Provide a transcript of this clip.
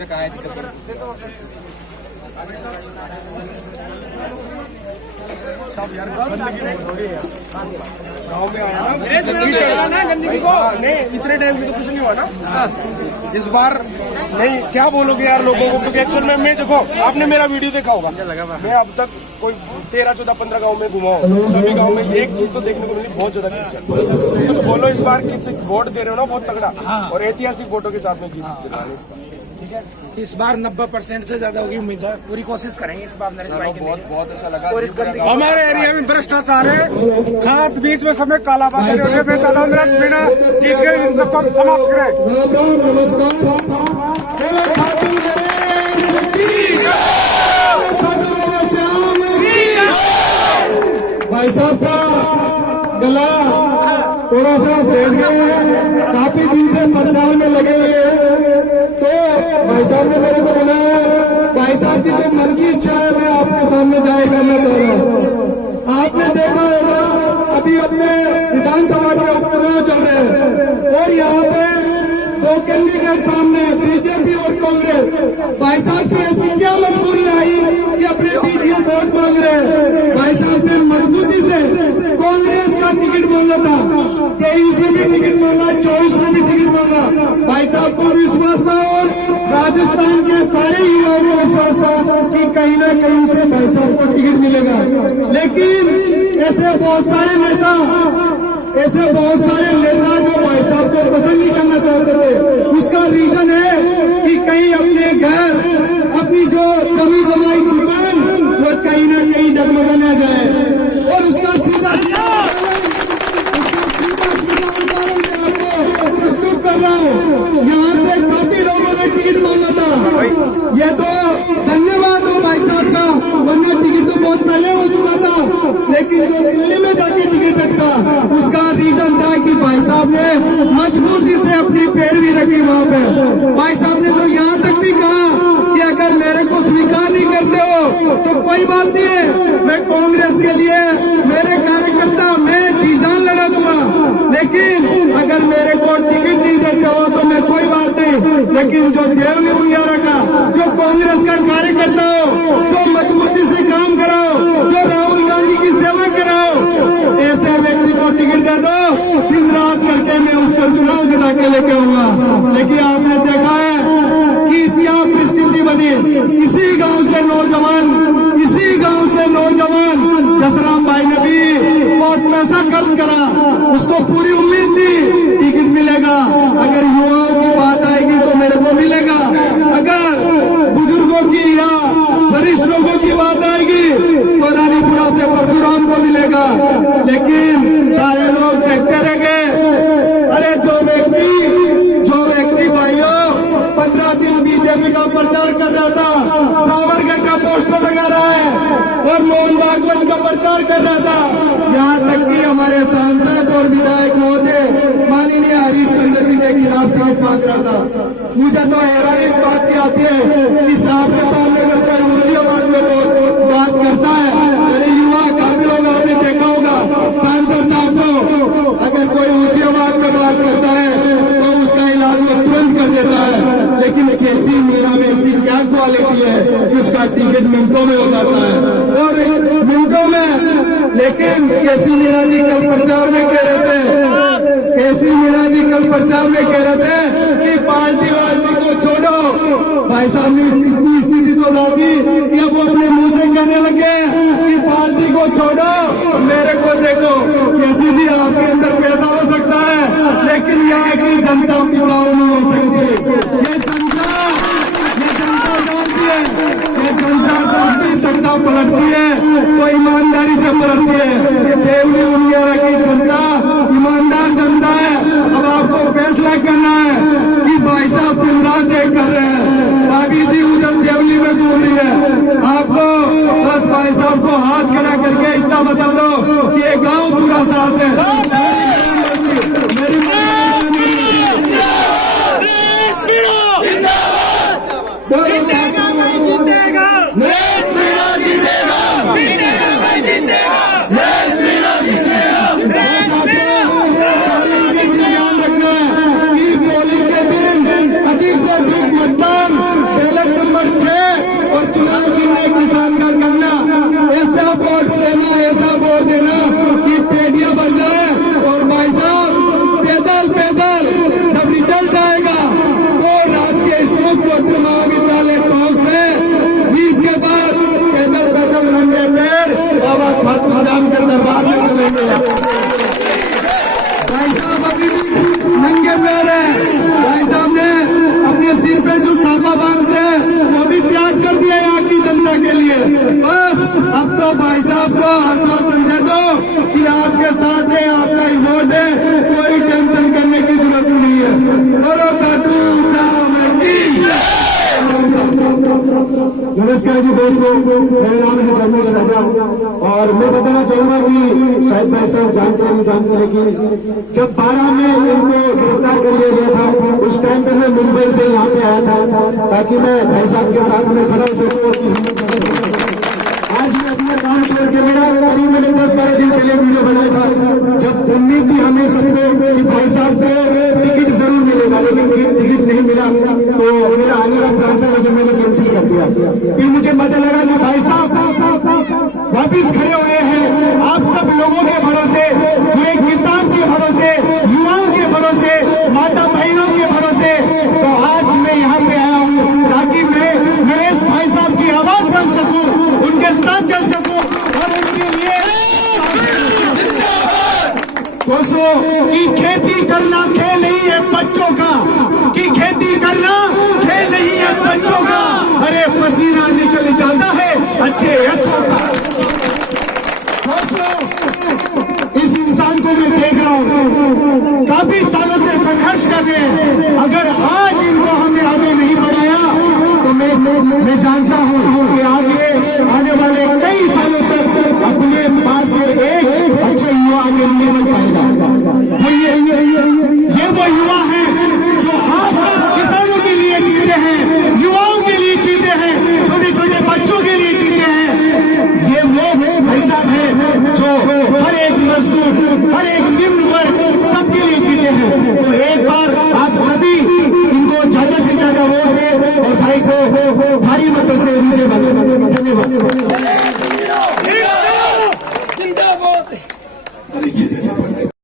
से कहाँ है दिक्कत? सब यार गंदगी बहुत हो रही है गाँव में आया ना गंदगी को नहीं, इतने टाइम से तो कुछ नहीं हुआ ना इस बार। नहीं क्या बोलोगे यार लोगों को, क्योंकि एक्चुअल में मैं देखो आपने मेरा वीडियो देखा होगा, मैं अब तक कोई 13, 14, 15 गांव में घुमा हूँ। सभी गांव में एक चीज तो देखने को मिली, बहुत ज्यादा कीचड़। तो बोलो इस बार किसी वोट दे रहे हो ना बहुत तगड़ा, और ऐतिहासिक वोटों के साथ में जीत दिलाने ठीक है, इस बार 90% से ज्यादा होगी उम्मीद है, पूरी कोशिश करेंगे इस बार नरेश भाई के लिए। बहुत अच्छा लगा। और इस गंदगी हमारे एरिया में भ्रष्टाचार है, खाद बीच में समय काला बाजार जीत गए, इन सबको समाप्त करें। भाई साहब का गला थोड़ा सा बैठ गया है, काफी दिन से प्रचार में लगे हुए हैं, तो भाई साहब ने मेरे को बुलाया। भाई साहब की जो मन की इच्छा है मैं आपके सामने जाहिर करना चाह रहा हूँ। आपने देखा होगा अभी अपने विधानसभा के उपचुनाव चल रहे हैं और यहाँ पे दो कैंडिडेट सामने बीजेपी और कांग्रेस। भाई साहब की ऐसी क्या मजबूरी आई कि अपने बीच वोट मांग रहे हैं। भाई साहब ने मजबूती से कांग्रेस का टिकट मांगा था, 23 में भी टिकट मांगा, 24 में भी टिकट मांगा। भाई साहब को विश्वास था और राजस्थान के सारे युवाओं को विश्वास था कि कहीं ना कहीं से भाई साहब को टिकट मिलेगा। लेकिन ऐसे बहुत सारे नेता जो भाई साहब को पसंद नहीं करना चाहते थे। उसका रीजन है कि कहीं अपने घर, अपनी जो कमी जमाई दुकान वो कहीं ना कहीं डगमगा न जाए। और उसका सीधा आपको प्रस्तुत कर रहा हूँ। यहाँ से काफी लोगों ने टिकट मांगा था, ये तो धन्यवाद हो भाई साहब का, वरना टिकट तो बहुत पहले हो चुका था। लेकिन जो दिल्ली में जाके टिकट कटा, उसका रीजन था कि भाई साहब ने मजबूती से अपनी पैरवी रखी वहाँ पे। भाई साहब ने तो यहाँ तक भी कहा कि अगर मेरे को स्वीकार नहीं करते हो तो कोई बात नहीं है, मैं कांग्रेस के लिए मेरे कार्यकर्ता मैं जी जान लड़ा दूंगा, लेकिन अगर मेरे को टिकट नहीं देते हो तो मैं कोई बात नहीं। लेकिन जो देवली उनियारा का, जो कांग्रेस का कार्यकर्ता हो, जो मजबूती से काम कराओ, जो राहुल गांधी की सेवा कराओ, ऐसे व्यक्ति को टिकट दे दो, दिन रात करके मैं उसका चुनाव जिता के लेके आऊंगा। लेकिन आपने देखा है कि क्या परिस्थिति बनी। इसी गांव से नौजवान जसराम भाई ने भी बहुत पैसा खर्च करा, उसको पूरी उम्मीद थी टिकट मिलेगा। अगर युवाओं की बात आएगी तो मेरे को मिलेगा, अगर बुजुर्गों की या वरिष्ठ लोगों की बात आएगी तो रानीपुरा से परशुराम को मिलेगा। लेकिन सारे लोग देखते रह गए। अरे जो व्यक्ति भाइयों 15 दिन बीजेपी का प्रचार कर रहा था, सावरकर का पोस्टर लगा रहा है और मोहन भागवत का प्रचार कर रहा था। यहाँ तक कि हमारे सांसद और विधायक महोदय माननीय हरीश चंद्र जी के खिलाफ टिकट मांग रहा था। मुझे तो हैरानी इस बात की आती है कि साहब के सामने अगर कोई ऊंची आवाज में बात करता है, मेरे युवा काफी लोग आपने देखा होगा, सांसद साहब को अगर कोई ऊंची आवाज में बात करता है तो उसका इलाज वो तुरंत कर देता है। लेकिन केसी मीणा में ऐसी क्या क्वालिटी है कि उसका टिकट मिनटों में हो जाता है, और मिनटों में। लेकिन केसी मीणा जी कल प्रचार में कह रहे थे कि पार्टी को छोड़ो। भाई साहब ने इतनी स्थिति तो ला दी कि अब वो अपने मुंह से कहने लगे कि पार्टी को छोड़ो, मेरे को देखो। केसी जी आपके अंदर पैसा हो सकता है, लेकिन यहाँ की जनता टिकाऊ नहीं हो सकती। ये जनता जानती है, ये जनता अपनी सत्ता पलटती है तो ईमानदारी से पलटती है। देवली उनियारा की जनता ईमानदार जनता है। अब आपको फैसला करना है कि भाई साहब दिन रात देख कर रहे हैं, भाभी जी उधर देवली में घूम रही है, आपको बस भाई साहब को हाथ खड़ा करके इतना बता दो कि ये गांव पूरा साथ है। ध्यान रखना है कि पोलिंग के दिन अधिक से अधिक मतदान हुआ कि शायद भाई साहब जानते नहीं जानते, लेकिन जब 12 में इनको गिरफ्तार कर लिया गया था उस टाइम पे मैं मुंबई से यहाँ पे आया था ताकि मैं भाई साहब के साथ में खड़ा हो सकूँ। आज मैं अपना काम छोड़ के मेरा करीब मैंने 10-12 दिन पहले वीडियो बनाया था, जब उम्मीद थी हमें सबको कि भाई साहब को टिकट जरूर मिलेगा, लेकिन टिकट नहीं मिला तो मेरा आने का प्लान था लेकिन मैंने कैंसिल कर दिया। फिर मुझे पता लगा कि भाई साहब वापिस खड़े हुए हैं आप सब लोगों के भरोसे, पूरे किसान के भरोसे, युवाओं के भरोसे, माता बहनों के भरोसे। तो आज मैं यहाँ पे आया हूँ ताकि मैं नरेश भाई साहब की आवाज बन सकूं, उनके साथ चल सकूं और उनके लिए दोस्तों की खेती करना खेल नहीं है बच्चों का, कि खेती करना खेल नहीं है बच्चों का। अरे पसीना निकल जाता है अच्छों का। दोस्तों इस इंसान को मैं देख रहा हूँ काफी सालों से संघर्ष कर रहे हैं, अगर आज इनको हमने आगे नहीं बढ़ाया तो मैं जानता हूँ कि आने वाले कई सालों तक अपने पास से एक अच्छे युवा आगे नहीं बन पाएगा। ये वो युवा है जो आप किसानों के लिए जीते हैं, युवाओं के लिए जीते हैं, छोटे छोटे बच्चों के लिए जीते हैं। ये वो भाई साहब है जो हर एक मजदूर, हर एक निम्न वर्ग सबके लिए जीते हैं। तो एक बार